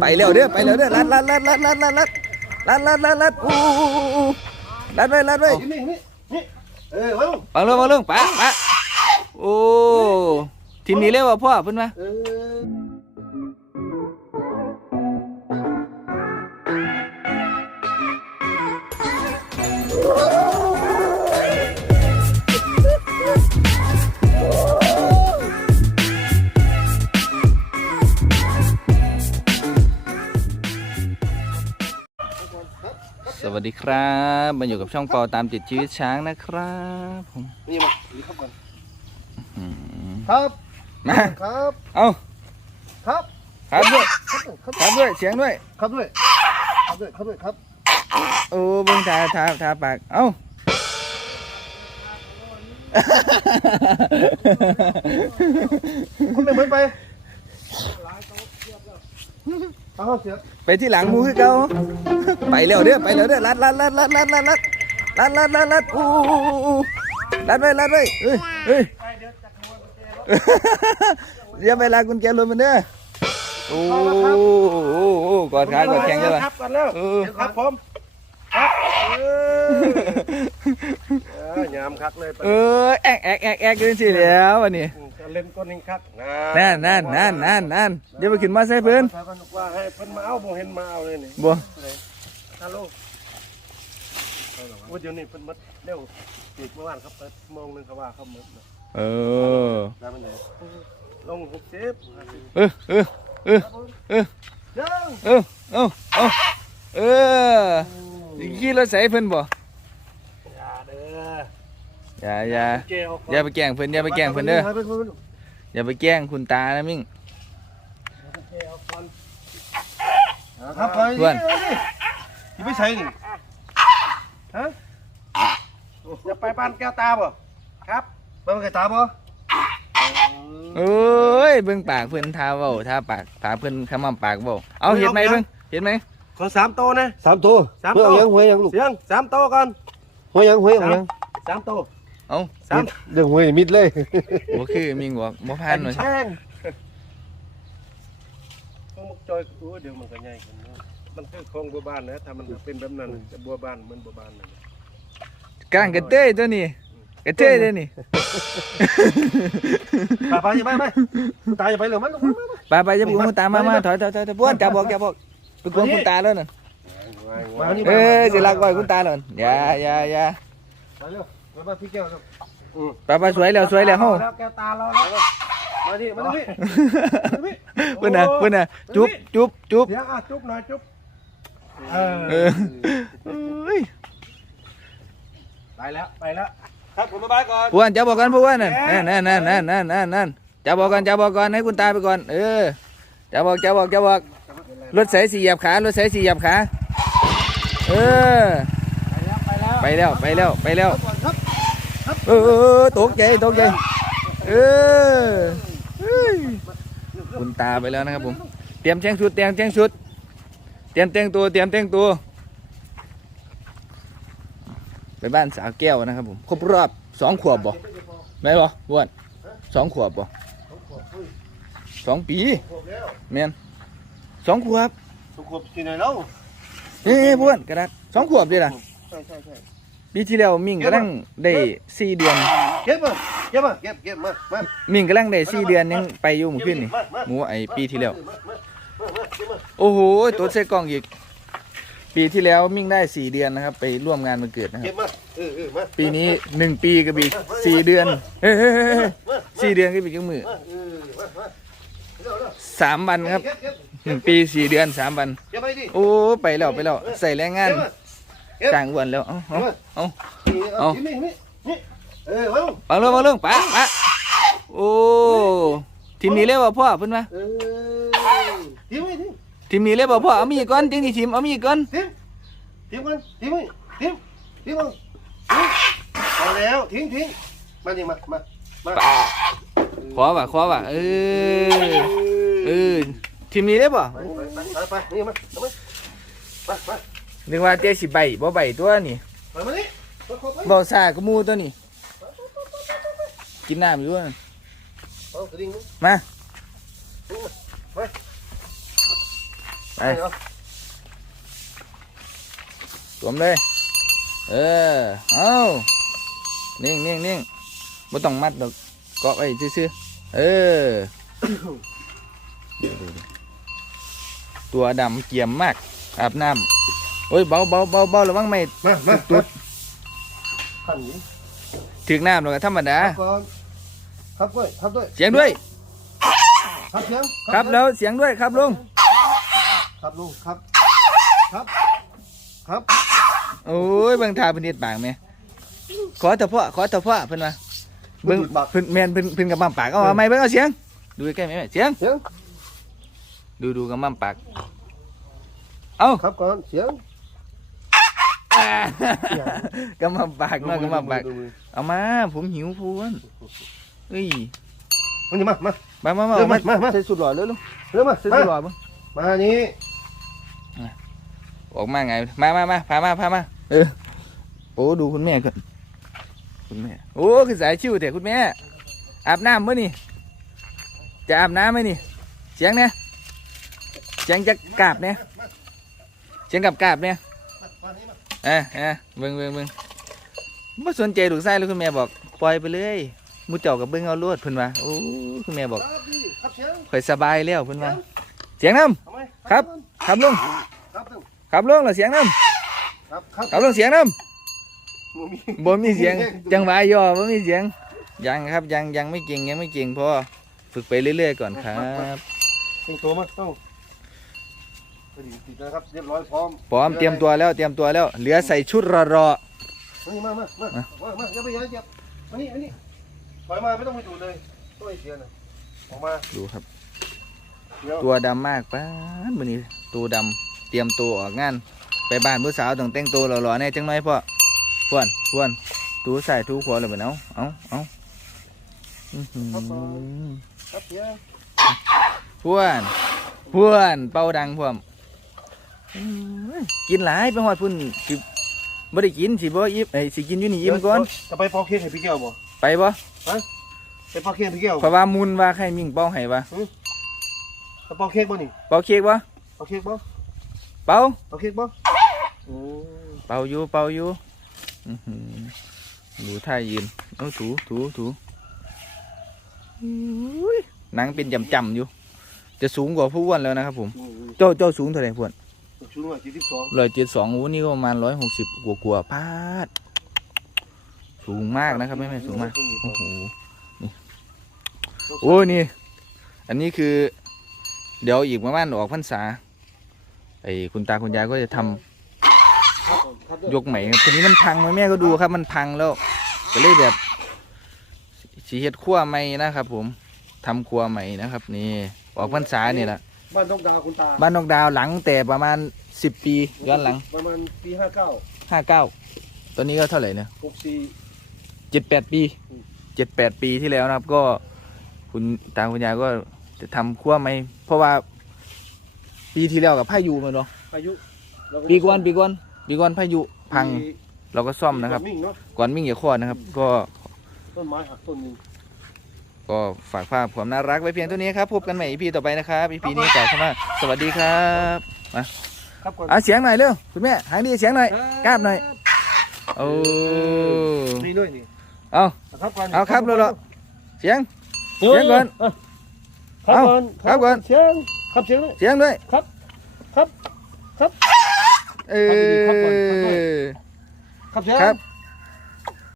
ไปเร็วเด้อไปเร็วเด้อลัดลัดลัดลัดลัดลัดลัดลัดลัดลัดลัดอู้ลัดไว้ลัดไว้นี่นี่นี่เออวางฟังเรื่องฟังเรื่องปะปะโอ้ทีมนี้เรียกว่าพ่อเพิ่นมา สวัสดีครับมาอยู่กับช่องเปาตามติดชีวิตช้างนะครับผมนี่มานี่ครับก่อนอืมครับมาครับเอาครับครับด้วยครับครับครับด้วยเสียงด้วยครับด้วยครับด้วยครับด้วยครับโอ้เบิ่งทาทาทาปากเอ้าคุณไม่เหมือนไป เอาเสียไปที่หลังหมูคือเก่าไปเร็วเด้อไปเร็วเด้อลัดลัดลัดลัดลัดลัดลัดลัดลัดลัดลัดอู้ลัดไว้ลัดไว้เอ้ยเอ้ยเดี๋ยวเวลากุญแจรถมันเด้อโอ้โอ้โอ้กอดขากอดแข้งใช่ป่ะครับกันแล้วเออครับผมครับเออยามคักเลยเออแอกแอกแอกแอกเกินสิแล้ววันนี้จะ เล่นก้นหิงคักนั่นนั่นนั่นนั่นนั่นเดี๋ยวไปขึ้นมาใส่เพิ่นถ้ากันว่าให้เพิ่นมาเอาบ่เห็นมาเอาเลยนี่บ่ฮัลโหลว่าเดี๋ยวนี้เพิ่นมัดเร็วอีกเมื่อวานครับเปิดโมงหนึงเขาว่าเขาหมดเออแล้วมันเลยลงหกสิบห้าสิบเออเออเออเออเด้อเออเออเออเออขี่รถใส่เพิ่นบ่อย่าเด้อ อย่าอย่าเจลอย่าไปแกล้งเพิ่นอย่าไปแกล้งเพิ่นเด้อให้เพิ่นเพิ่นอย่าไปแกล้งคุณตานะมิ่ง เจลก่อนครับไปเพื่อนนี่ไม่ใช่นี่ฮะจะไปบ้านแก้วตาบ่ครับไปบ้านแก้วตาบ่โอ้ยเบิ่งปากเพิ่นทาเว้าทาปากปากเพิ่นขมำปากเว้าเอาเห็นไหมเบิ่งเห็นไหมขอสามโตนะ สามตัวสามเพื่อตัวเอายังหวยยังลูกเสียงสามโตก่อนหวยยังหวยเอายังสามโต เอาสามเรื่องหวยมิดเลยบ่คือมิ่งบอกบ่ผ่านหน่อยแช่งคงมุกจอยอู้เดี๋ยวมันก็ใหญ่ขึ้นเนอะมันคือโครงบัวบานนะถ้ามันเป็นแบบนั้นจะบัวบานเหมือนบัวบานนั่นกลางกระเต้ยตัวนี้กระเต้ยตัวนี้ไปไปอย่าไปไปคุณตาอย่าไปเหลือมันลูกไปไปจะบุกคุณตามามาถอยถอยถอยถอยบ้วนจับบอกจับบอกไปกวนคุณตาแล้วนั่นมานี่เอ้ยสิลักไว้คุณตาแล้วนั่นอย่าอย่าอย่ามาเร็ว มาบ้านพี่แก้วครับอืมไปไปสวยแล้วสวยแล้วเฮาแก้วตาเราแล้วมาดิมาดิเพิ่นน่ะเพิ่นน่ะจุ๊บจุ๊บจุ๊บเดี๋ยวอะจุ๊บหน่อยจุ๊บเอเอออเอ้ยไปแล้วไปแล้วครับผมมาบายก่อนพวนจับบอกกันพวนนั่นนั่นนั่นนั่นนั่นนั่นนั่นจับบอกกันจับบอกก่อนให้คุณตาไปก่อนเออจับบอกจับบอกจับบอกรถสายสี่เหยียบขารถสายสี่เหยียบขาเออไปแล้วไปแล้วไปแล้วไปแล้ว เออเออเออตกใจตกใจเออเฮ้ยคุณตาไปแล้วนะครับผม เตรียมแจ้งชุดเตรียมแจ้งชุด เตรียมแต่งตัวเตรียมแต่งตัว ไปบ้านสาวแก้วนะครับผม ครบรอบสองขวบบ่แม่นบ่บ้วนสองขวบบ่สองปีขวบแล้วแม่นสองขวบสุขวบที่ไหนแล้วเฮ้ยบ้วนกระดาษสองขวบเลยล่ะใช่ใช่ใช่ ปีที่แล้วมิ่งกำลังได้สี่เดือน เก็บมาเก็บมาเก็บเก็บมามามิ่งกำลังได้สี่เดือนยังไปอยู่หมู่ขึ้นนี่มามาหมูไอปีที่แล้วมามามาเก็บมาโอ้โหตัวใส่กล้องอีก ปีที่แล้วมิ่งได้สี่เดือนนะครับ ไปร่วมงานวันเกิดนะคเก็รับบมาเออเออมาปีนี้หนึ่งปีกับอีกสี่เดือนเฮ้ยเฮ้ยเฮ้ยเฮ้ยสี่เดือนกับอีกจังมือมาเออมามาเร็วเร็วสามวันครับเก็บเก็บหนึ่งปีสี่เดือนสามวัน เก็บไปดิโอ้ไปแล้วไปแล้วใส่แรงงานเก็บมาเก็บจ้างอ้วันแล้ว เอ้าเอ้าเอ้านี่เอาเอานี่นี่นี่เออวางฟังเรื่องฟังเรื่องปะปะโอ้ ทีมนี้เรียกว่าพ่อเพิ่นมาเออทิ้งไว้ทิ้งทีมนี้เรียกว่าพ่อ เอามีดก่อนจริงที่ทีม เอามีดก่อนทิ้งทิ้งมันทิ้งไว้ทิ้งทิ้งมันทิ้งเอาแล้วทิ้งทิ้งมาดิมา มามาปะขอว่ะขอว่ะเออ เออ ทีมนี้เรียกว่าไปไปไปไปนี่มาเอามาไปไป นึกว่าเจ๊สิใบบ่ใบตัวนี่ไปมานี่ไปขอไปบ่ซาก็มูตัวนี้กินน้ำอยู่นั่นเอากระดิ่งมั้งมาไปไปสวมเลย เออ เอานิ่งนิ่งนิ่งไม่ต้องมัดดอกเกาะไว้ซื่อๆเออ ตัวดำเกี่ยมมาก อาบน้ำ โอ้ยเบาเบาเบาเบาระวังไม่มามาตุ๊ดขันนี้ถึงน้ำแล้วก็ธรรมดาครับก่อนครับด้วยครับด้วยเสียงด้วย ครับเสียงครับแล้วเสียงด้วยครับลุงครับลุงครับ ครับ ครับ โอ้ยเบิ่งท่าเพิ่นเฮ็ดปากแม่ขอเถอะพ่อขอเถอะพ่อเพิ่นว่าเบิ่งเพิ่นแม่นเพิ่นเพิ่นกับมั่มปากเอาเอาไม่เบิ่งเอาเสียง ดูใกล้ๆแม่เสียงเสียง ดูดูกับมั่มปาก เอาครับก่อนเสียงอ่า กับมั่มปากเนาะกับมั่มปากดูมือเอามา ผมหิวพูนเอ้ยดูมือมา มา มามามาเร็วเอามามามา ใส่สุดหล่อเร็วลูกเร็วมาใส่สุดหล่อเบิ่งมานี่ออกมาไง มามามาพามาพามาเออโอ้ดูคุณแม่ก่อนคุณแม่โอ้คือสายชิวแต่คุณแม่ อาบน้ำมื้อนี่จะอาบน้ำไหมนี่เสียงเนี่ยเสียงจะกราบเนี่ยเสียงกับกราบเนี่ยมานี่มาเออเออเบิ่งเบิ่งเบิ่งไม่สนใจลูกไส้เลยคุณแม่บอกปล่อยไปเลยหมูเจ้ากับเบิ่งเอาลวดเพิ่นว่าโอ้คุณแม่บอกครับดีครับเสียงข่อยสบายแล้วเพิ่นว่าเสียงน้ทำไมครับำครับลุงครับลุงครับลุงแล้วเสียงน้ครับครับำครับลุงเสียงน้มือมีำบ่มีเสียงจังหวะย่อบ่มีเสียงยังครับยังยังไม่เก่งยังไม่เก่งพอฝึกไปเรื่อยๆก่อนครับติงตัวมาต้อง พอดีติดนะครับเรียบร้อยพร้อมพร้อมเตรียมตัวแล้วเตรียมตัวแล้ว เหลือใส่ชุดรอรอมานี่มามามามามาอย่าไปอย่าเหยียบมานี่อันนี้ถอยมาไม่ต้องไปดูเลยต้องไอเสียนะออกมาดูครับเดี๋ยวตัวดำมากป้านมื้อนี้ตัวดำเตรียมตัวออกงาน ไปบ้านผู้สาวต้องแต่งตัวหล่อๆแน่จังหน่อยพ่อพวนพวนทูใส่ทูขวาเลยเหมือนเอาเอาเอาอื้อหือครับเสียงพวนพวนเป่าดังพร้อมอื้อ กินหลายไปหอดพุ่นสิบ่ได้กินสิบ่อิ่มเอ้ยสิกินอยู่นี่อิ่มก่อน จะไปเป่าเค้กให้พี่แก้วบ่ไปบ่ไปเป่าเค้กให้พี่แก้วเพราะว่ามุนว่าใครมิ่งเป่าให้ว่าจะเป่าเค้กบ่นี่เป่าเค้กบ่เป่าเค้กบ่เป่าเป่าเค้กบ่โอ้เป่าอยู่เป่าอยู่อื้อหือดูท่ายืนเอาถูถูถูอุ้ยหนังเป็นจำจำๆอยู่ จะสูงกว่าผู้อ้วนแล้วนะครับผมเจ้าเจ้าสูงเท่าไหร่พวน ชุดว่าสี่สิบสองร้อยเจ็ดสองโอ้นี่ก็ประมาณร้อยหกสิบกว่ากว่าพาด สูงมากนะครับแม่แม่สูงมาก โอ้โห นี่ โอ้นี่ อันนี้คือ เดี๋ยวอีกประมาณออกพรรษา ไอ้คุณตาคุณยายก็จะทำยกใหม่ครับทีนี้มันพังไหมแม่ก็ดูครับ มันพังแล้วก็เลยแบบสีเฮ็ดขั้วใหม่นะครับ ผมทำครัวใหม่นะครับ นี่ออกพรรษานี่แหละ บ้านนกดาวคุณตาบ้านนกดาวหลังแต่ประมาณสิบปีย้อนหลังประมาณปีห้าเก้าห้าเก้าตอนนี้ก็เท่าไหร่เนี่ยหกสี่ เจ็ดแปดปีอืม เจ็ดแปดปีที่แล้วนะครับ ก็ คุณตาคุณยายก็จะทำครัวใหม่เพราะว่า ปีที่แล้วกับพายุมันเนาะอายุเราปีก่อนปีก่อนปีก่อนพายุพังปีเราก็ซ่อมนะครับมิ่งเนาะก่อนมิ่งอย่าคลอดนะครับ ก็ต้นไม้หักต้นหนึง ก็ฝากภาพความน่ารักไว้เพียงเท่านี้ครับพบกันใหม่ EP ต่อไปนะครับ EP นี้กล่าวคำว่าสวัสดีครับครับก่อนเอาเสียงหน่อยเร็วคุณแม่หางดีเสียงหน่อยกราบหน่อยโอ้นี่ด้วยนี่เอาครับก่อนเอาครับเลยเหรอเสียงเสียงก่อนครับก่อนเอาครับก่อนเสียงครับเสียงเลยเสียงด้วยครับครับครับเอครับก่อนครับก่อนอครับเสียงครับ